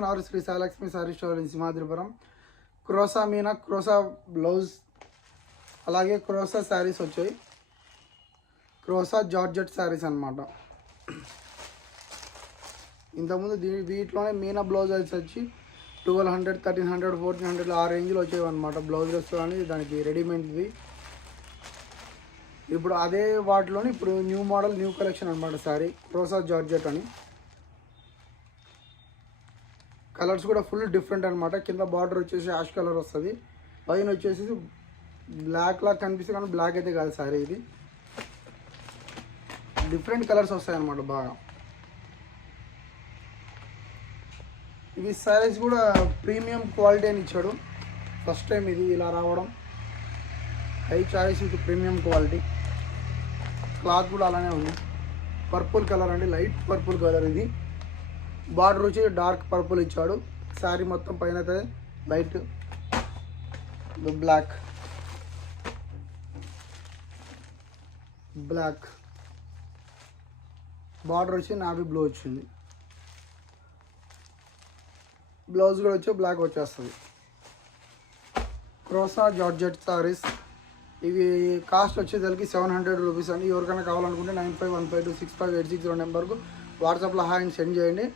చూస్తున్నారు Shri Sailakshmi sari store in Simhadripuram. క్రోసా మీనా క్రోసా బ్లౌజ్, అలాగే క్రోసా శారీస్ వచ్చాయి. క్రోసా జార్జెట్ శారీస్ అనమాట. ఇంతకుముందు వీటిలోనే మీనా బ్లౌజ్ వచ్చి 1200, 1300, 1400 ఆ రేంజ్లో వచ్చేవి అనమాట బ్లౌజెస్. కానీ దానికి రెడీమేడ్వి. ఇప్పుడు అదే వాటిలోని ఇప్పుడు న్యూ మోడల్ న్యూ కలెక్షన్ అనమాట శారీ క్రోసా జార్జెట్ అని. కలర్స్ కూడా ఫుల్ డిఫరెంట్ అనమాట. కింద బార్డర్ వచ్చేసి యాష్ కలర్ వస్తుంది, పైన వచ్చేసి బ్లాక్ లాగా కనిపిస్తుంది కానీ బ్లాక్ అయితే కాదు శారీ. ఇది డిఫరెంట్ కలర్స్ వస్తాయి అన్నమాట బాగా. ఇవి శారీస్ కూడా ప్రీమియం క్వాలిటీ అని ఇచ్చాడు. ఫస్ట్ టైం ఇది ఇలా రావడం. High choice with premium quality. Cloth కూడా అలానే ఉంది. పర్పుల్ కలర్ అండి, లైట్ పర్పుల్ కలర్. ఇది బార్డర్ వచ్చి డార్క్ పర్పుల్ ఇచ్చాడు. శారీ మొత్తం పైన అయితే లైట్ బ్లాక్ బార్డర్ వచ్చి నావీ బ్లూ వచ్చింది. బ్లౌజ్ కూడా వచ్చి బ్లాక్ వచ్చేస్తుంది. క్రోసా జార్జెట్ సారీస్ ఇవి కాస్ట్ వచ్చేసరికి 700 రూపీస్ అండి. ఎవరికైనా కావాలనుకుంటే 9515265860 నెంబర్కు వాట్సాప్లో హాయ్ అని సెండ్ చేయండి.